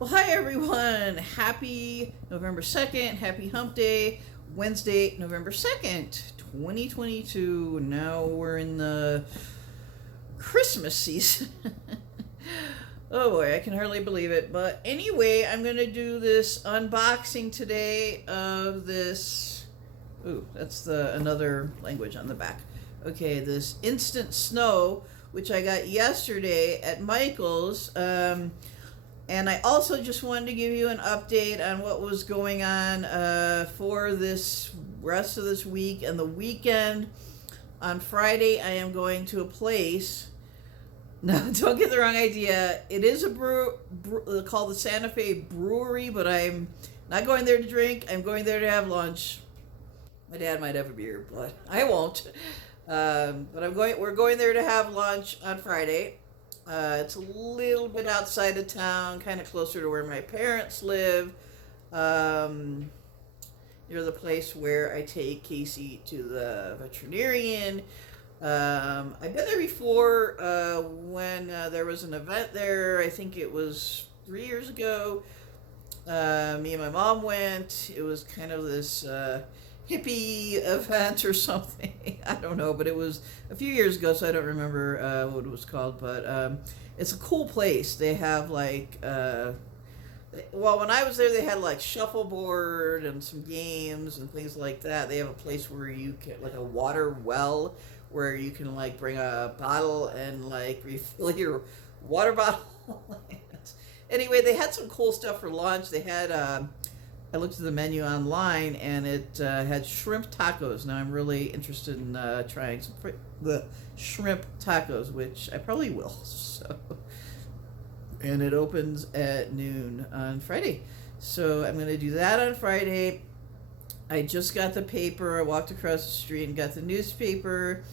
Well, hi everyone. Happy November 2nd. Happy Hump Day. Wednesday, November 2nd, 2022. Now we're in the Christmas season. Oh boy, I can hardly believe it. But anyway, I'm going to do this unboxing today of this. Ooh, that's the another language on the back. Okay, this instant snow, which I got yesterday at Michael's. And I also just wanted to give you an update on what was going on for this rest of this week and the weekend. On Friday, I am going to a place. No, don't get the wrong idea. It is a called the Santa Fe Brewery, but I'm not going there to drink. I'm going there to have lunch. My dad might have a beer, but I won't. But we're going there to have lunch on Friday. It's a little bit outside of town, kind of closer to where my parents live. Near the place where I take Casey to the veterinarian. I've been there before when there was an event there. I think it was 3 years ago. Me and my mom went. It was kind of this hippie event or something. I don't know, but it was a few years ago, so I don't remember what it was called. But it's a cool place. They have like, well, when I was there, they had like shuffleboard and some games and things like that. They have a place where you can, like a water well, where you can like bring a bottle and like refill your water bottle. Anyway, they had some cool stuff for lunch. They had I looked at the menu online, and it had shrimp tacos. Now I'm really interested in trying the shrimp tacos, which I probably will. So, and it opens at noon on Friday, so I'm going to do that on Friday. I just got the paper. I walked across the street and got the newspaper,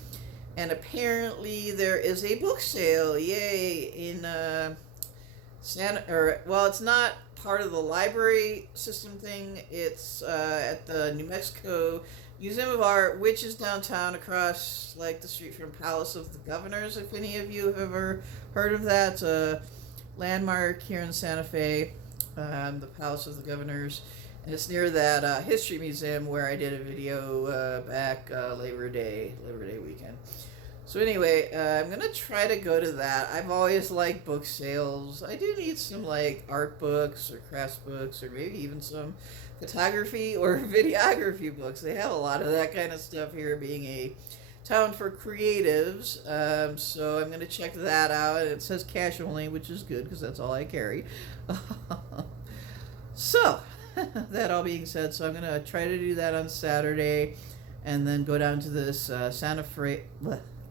and apparently there is a book sale. Yay! In it's not part of the library system thing. It's at the New Mexico Museum of Art, which is downtown across like the street from Palace of the Governors, if any of you have ever heard of that. It's a landmark here in Santa Fe, the Palace of the Governors. And it's near that history museum where I did a video back Labor Day weekend. So anyway, I'm going to try to go to that. I've always liked book sales. I do need some like art books or crafts books or maybe even some photography or videography books. They have a lot of that kind of stuff here, being a town for creatives. So I'm going to check that out. It says cash only, which is good because that's all I carry. So that all being said, so I'm going to try to do that on Saturday and then go down to this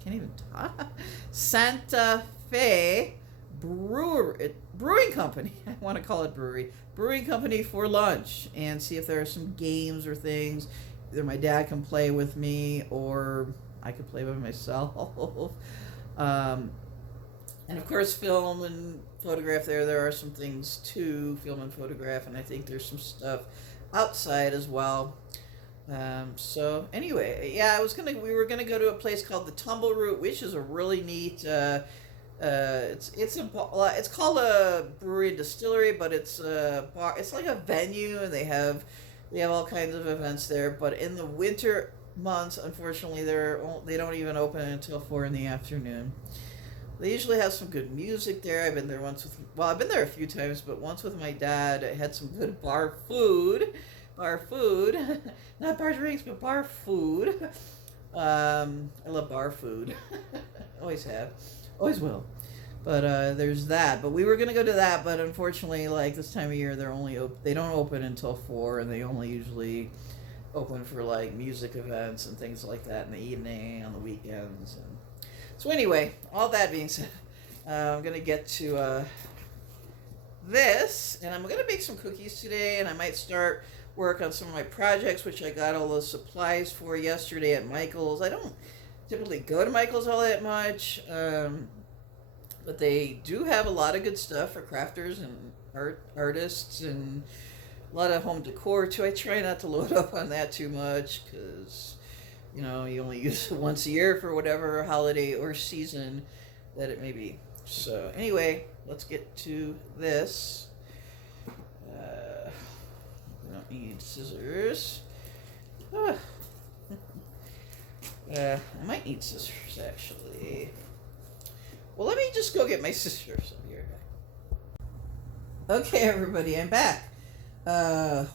can't even talk. Santa Fe Brewing Company. I want to call it brewing company for lunch, and see if there are some games or things. Either my dad can play with me, or I could play by myself. And of course, film and photograph. There are some things to film and photograph, and I think there's some stuff outside as well. So anyway, yeah, we were gonna go to a place called the Tumble Root, which is a really neat. It's called a brewery and distillery, but it's a bar. It's like a venue, and they have all kinds of events there. But in the winter months, unfortunately, they don't even open until 4 in the afternoon. They usually have some good music there. I've been there I've been there a few times, but once with my dad. I had some good bar food, not bar drinks, but bar food. I love bar food. Always have, always will. But there's that. But we were gonna go to that, but unfortunately, like this time of year, they don't open until 4, and they only usually open for like music events and things like that in the evening, on the weekends. So anyway, all that being said, I'm gonna get to this, and I'm gonna make some cookies today, and I might start work on some of my projects, which I got all those supplies for yesterday at Michael's. I don't typically go to Michael's all that much, but they do have a lot of good stuff for crafters and artists, and a lot of home decor too. I try not to load up on that too much because you only use it once a year for whatever holiday or season that it may be. So anyway, let's get to this. need scissors. Ah. I might need scissors, actually. Well, let me just go get my scissors. I'll be right back. Okay, everybody, I'm back.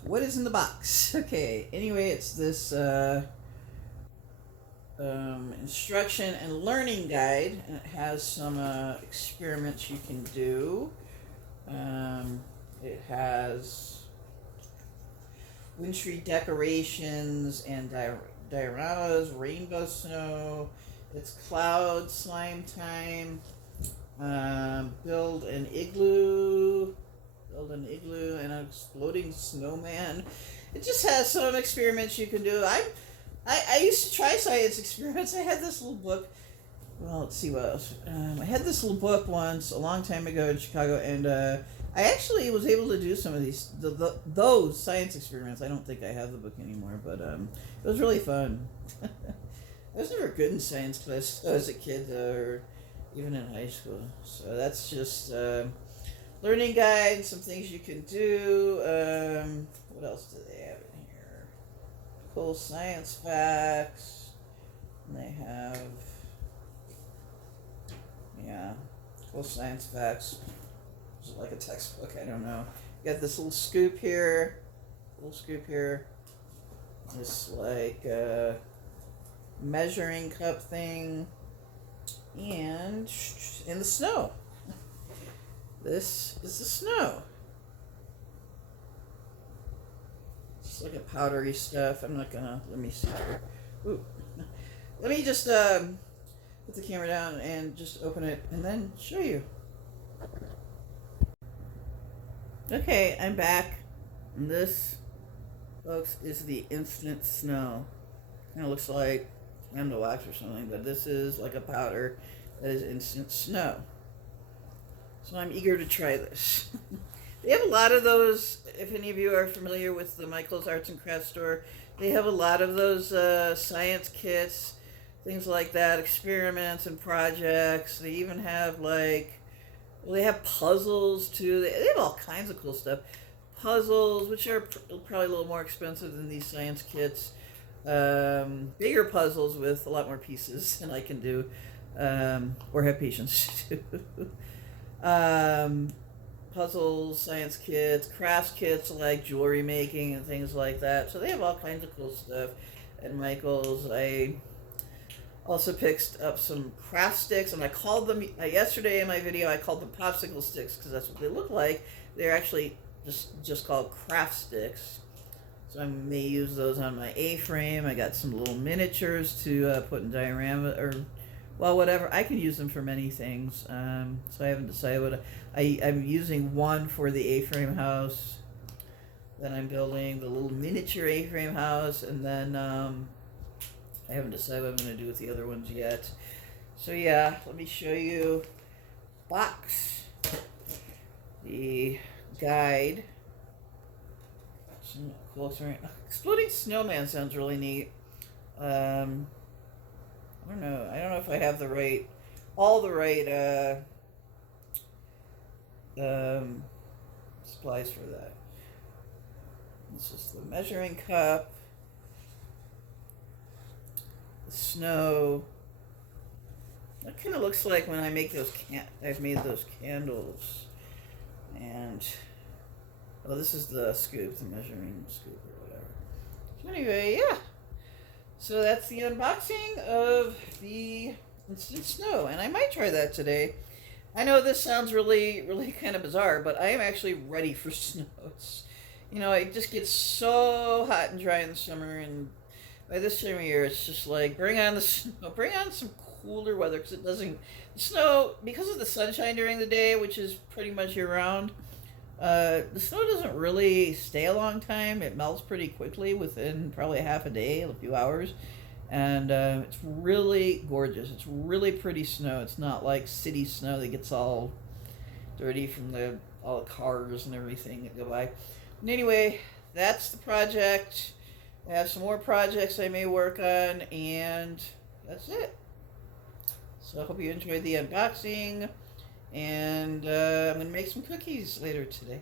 What is in the box? Okay, anyway, it's this instruction and learning guide, and it has some experiments you can do. It has wintry decorations and dioramas, rainbow snow. It's cloud slime time. Build an igloo and an exploding snowman. It just has some experiments you can do. I used to try science experiments. I had this little book. Well, let's see what else. I had this little book once a long time ago in Chicago, and I actually was able to do some of those science experiments. I don't think I have the book anymore, but it was really fun. I was never good in science class as a kid, or even in high school. So that's just learning guide, some things you can do. What else do they have in here? Cool science facts. And they have, cool science facts. Is it like a textbook? I don't know. You got this little scoop here. This like measuring cup thing. And in the snow. This is the snow. It's like a powdery stuff. I'm not gonna, let me see here. Ooh. Let me just put the camera down and just open it and then show you. Okay, I'm back. And this, folks, is the instant snow. Kind of looks like candle wax or something, but this is like a powder that is instant snow. So I'm eager to try this. They have a lot of those. If any of you are familiar with the Michael's Arts and Crafts store, they have a lot of those science kits, things like that, experiments and projects. They even have they have puzzles too. They have all kinds of cool stuff. Puzzles, which are probably a little more expensive than these science kits. Bigger puzzles with a lot more pieces than I can do, or have patience to do. Puzzles, science kits, crafts kits like jewelry making and things like that. So they have all kinds of cool stuff at Michael's. I also picked up some craft sticks, and I called them, yesterday in my video, I called them popsicle sticks because that's what they look like. They're actually just called craft sticks. So I may use those on my A-frame. I got some little miniatures to put in diorama, or, well, whatever. I can use them for many things. So I haven't decided what I'm using one for the A-frame house. Then I'm building the little miniature A-frame house, and then I haven't decided what I'm going to do with the other ones yet. So yeah, let me show you box, the guide. Some closer. Exploding snowman sounds really neat. I don't know. I don't know if I have all the right supplies for that. This is the measuring cup, the snow. That kind of looks like when I make those I've made those candles. And oh, this is the scoop, the measuring scoop or whatever. So anyway, yeah. So that's the unboxing of the instant snow, and I might try that today. I know this sounds really, really kind of bizarre, but I am actually ready for snow. It just gets so hot and dry in the summer, and by this time of year, it's just like, bring on the snow, bring on some cooler weather, because it doesn't, snow, because of the sunshine during the day, which is pretty much year-round, the snow doesn't really stay a long time. It melts pretty quickly within probably a half a day, a few hours. And it's really gorgeous. It's really pretty snow. It's not like city snow that gets all dirty from all the cars and everything that go by. And anyway, that's the project. I have some more projects I may work on, and that's it. So I hope you enjoyed the unboxing. And I'm going to make some cookies later today.